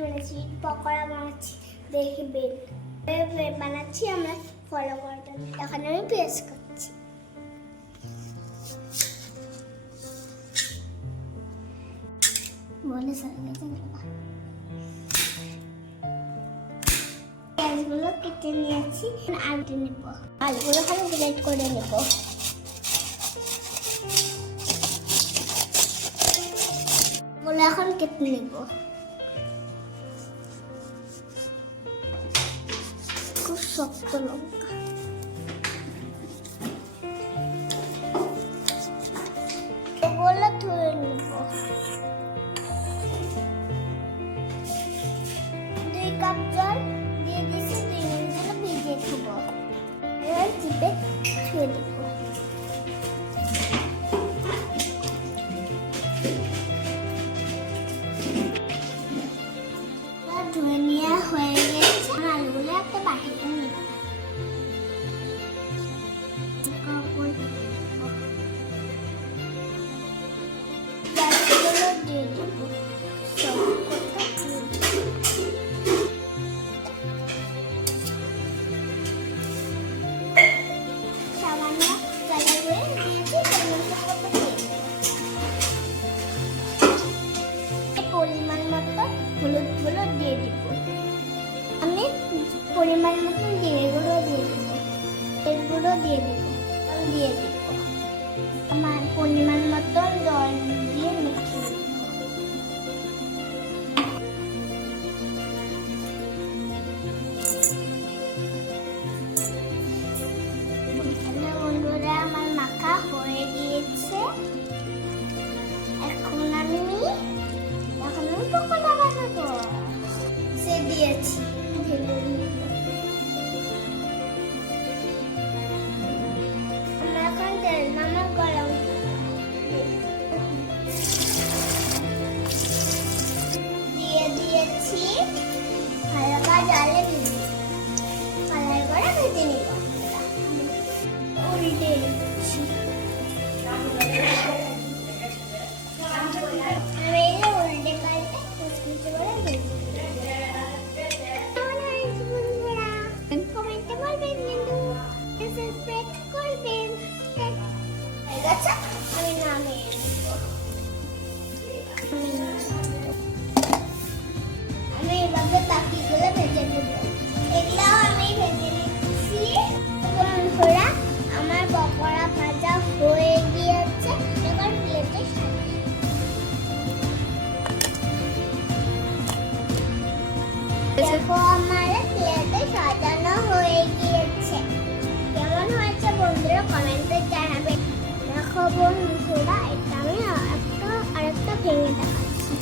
বানাচ্ছি, পকোড়া বানাচ্ছি, দেখবেন বানাচ্ছি, আমরা ফলো করবেন। এখন আমি পেস্ট করছি। বলে পেঁয়াজগুলো কেটে নিয়েছি, আলু নেব, আলুগুলো খালি গ্রেট করে নেব। ওগুলো এখন কেটে নেব। খুব শক্ত লঙ্কা, ওগুলো ধুয়ে নেব। 2 কাপ জল দিয়ে দিয়েছি, 2 মিনিট ভিজিয়ে দেবো। এবার চিপে ছুঁয়ে দেব। ধুয়ে নেওয়া হয়ে গেছে, আলুগুলো একটা বাটিতে নেব। গাছগুলো দিয়ে দেবো, সামান্য কালার দিয়ে পরিমাণ মতো হলুদগুলো দিয়ে দিব। আমি পরিমাণ মতো জিরেগুলো দিয়ে দিব, তেলগুলো দিয়ে দিব, দিয়ে দিব। আমার পরিমাণ মতো জল দিয়ে মিশিয়ে দিব। বন্ধুরা, আমার মাখা হয়ে গিয়েছে। এখন আমি পকোড়া বানাবো। সে দিয়েছি, ঢেলে নিব। আমরা এখন তেল নামক গরম দিয়ে দিয়েছি, হালকা জলে কালার করে ভেজে নিব। উল্টে দিচ্ছি। আমি নামিয়ে নেব। আমি এভাবে বাকিগুলো ভেজে নেব। এগুলাও আমি ভেজে নিচ্ছি। বন্ধুরা, আমার পকোড়া ভাজা হয়ে গিয়েছে। এবার প্লেটে সাজিয়ে দেখো, আমার প্লেটে সাজানো হয়ে গিয়েছে। কেমন হয়েছে বন্ধুরা কমেন্টে জানাবেন। দেখো বন্ধুরা, এটা আমি আরেকটা ভেঙে দেখাচ্ছি।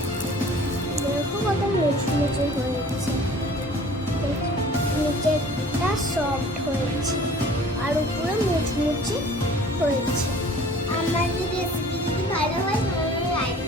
দেখো কত মুচমুচে হয়েছে, নিচেটা সফট হয়েছে আর উপরে মুচমুচে হয়েছে। আমার যদি রেসিপি ভালো হয় তাহলে লাইক